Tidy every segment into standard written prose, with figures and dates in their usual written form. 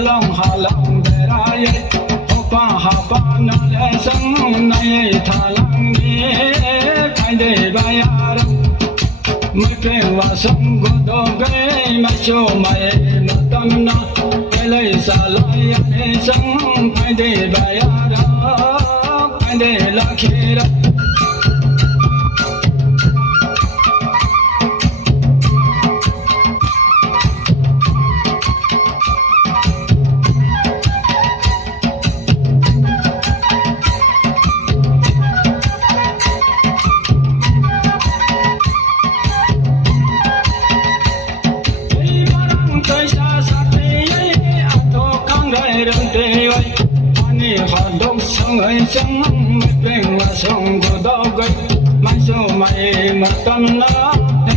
long hà long bè ra ye opa ha pa na le sang nay tha lang ni phải để bay ra mới kêuว่าสงกุดเกไม่โชไม่มาตั้งนาcái lời xa lời anh sang phải để bay ra phải để la khi ra chẳng mấy bên là sông của đâu gây mai sau mày mà tâm nó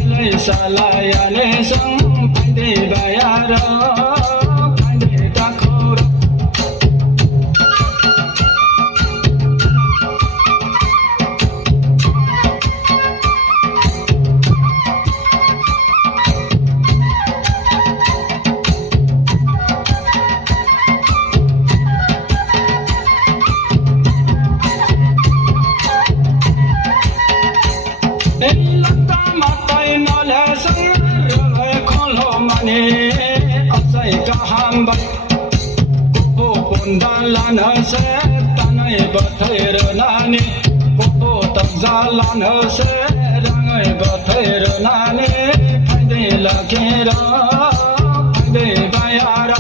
lấy xa lại anh sang phải đi bay ra phải đi ta khô đó lan hơ sẽ ta này bờ thầy rờ nani cô tập ra lan hơ sẽ đang người bờ thầy rờ nani phải đây là kia đó phải đây bay ra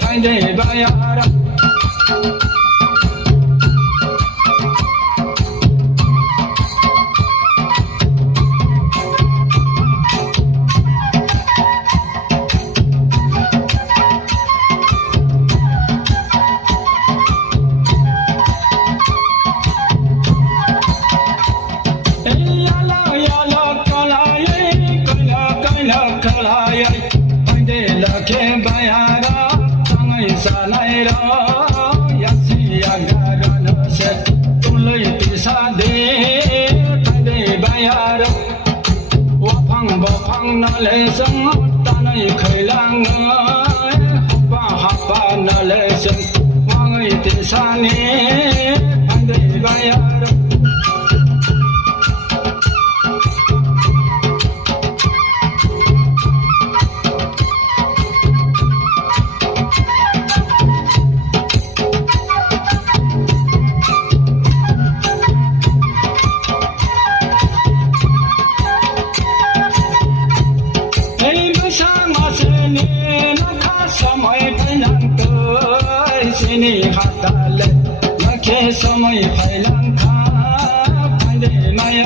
phải để bay ra na lệ sang ta này khởi lang ơi hoppa hoppa na lệ sang mang ấy tiền sa ni anh đây bay ra समय फैलान था फाइदे माया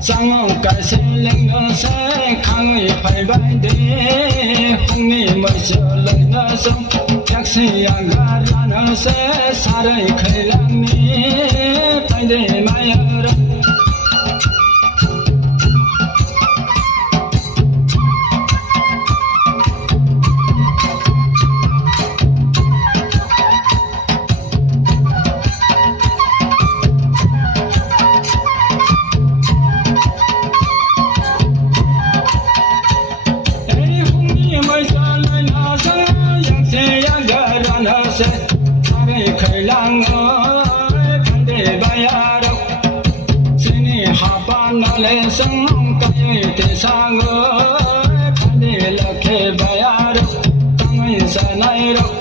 sang cái xe lên nó sẽ khang phải bay đi không nghĩ mới chờ lời nó sống chắc sẽ gà ra nó sẽ xa đây khơi lang ní phải để mai ở khởi lang ơi phải để bay đâu xin hạ ban nó lên sông cái thế sang ơi phải để là khe bay đâu tăng ấy sẽ này đâu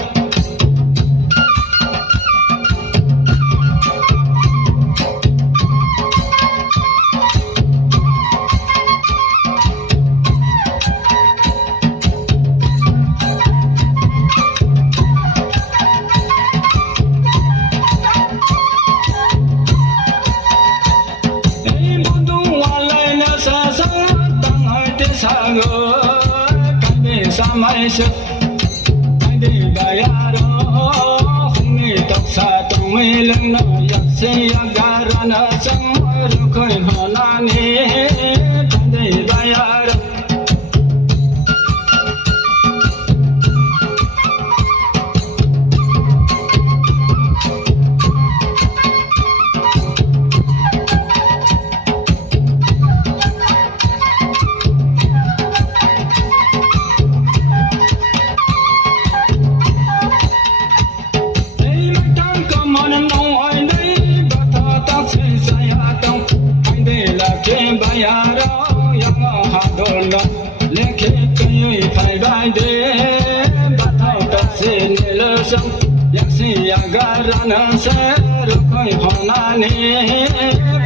sa mai sức anh đi bài đó không nghe tóc xa tung mây lưng nó giặc xe ga ra nó sắm rồi khơi họ nan anh đi bài đó Garana se rukai honani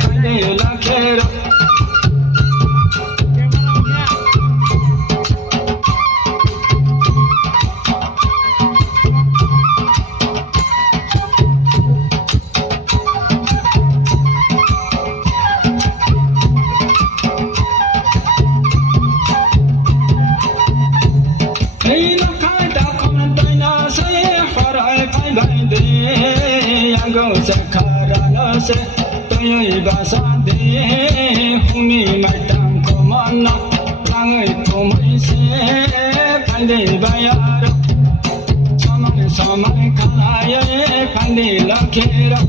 kade lakhera se tôi ba sa de huni mai tang ko mana lang ai ko mai se pan de ba ya ro samai kala ye pan de la khera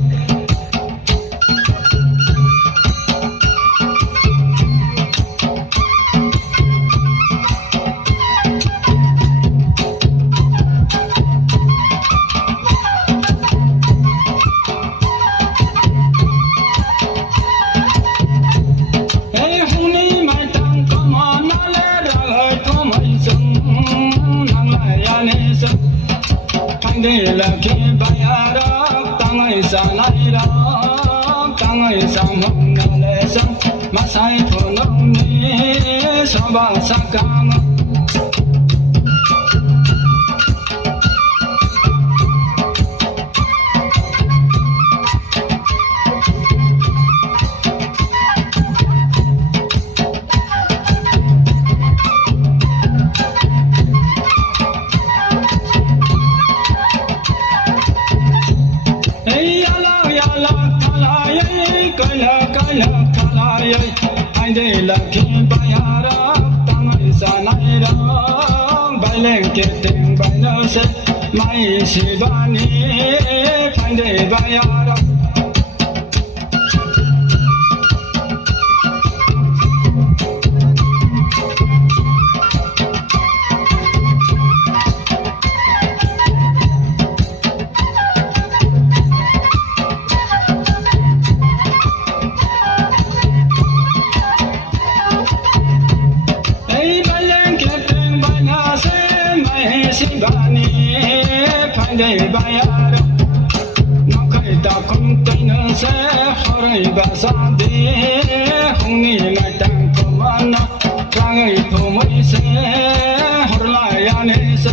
de la ke baya ra tang ai sa nai ra tang ai sa mong na le sa ma sai pho no ni sa ba sa ka ma anh đây là khi bay hà ra tăng ai sa nai ra bay lên kết tình bay nở sẽ mai si ba ni anh đây bay hà ra để bay à đâu nó khai ta không tin nó sẽ hỏi bà sa đi không nghĩ lại tăng có mà nó ra người phụ mới sẽ hỏi lại anh ấy sẽ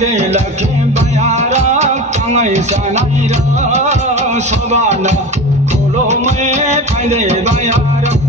đây là khi bay ra tăng ai sa nai ra sabana kholo me phai để bay ra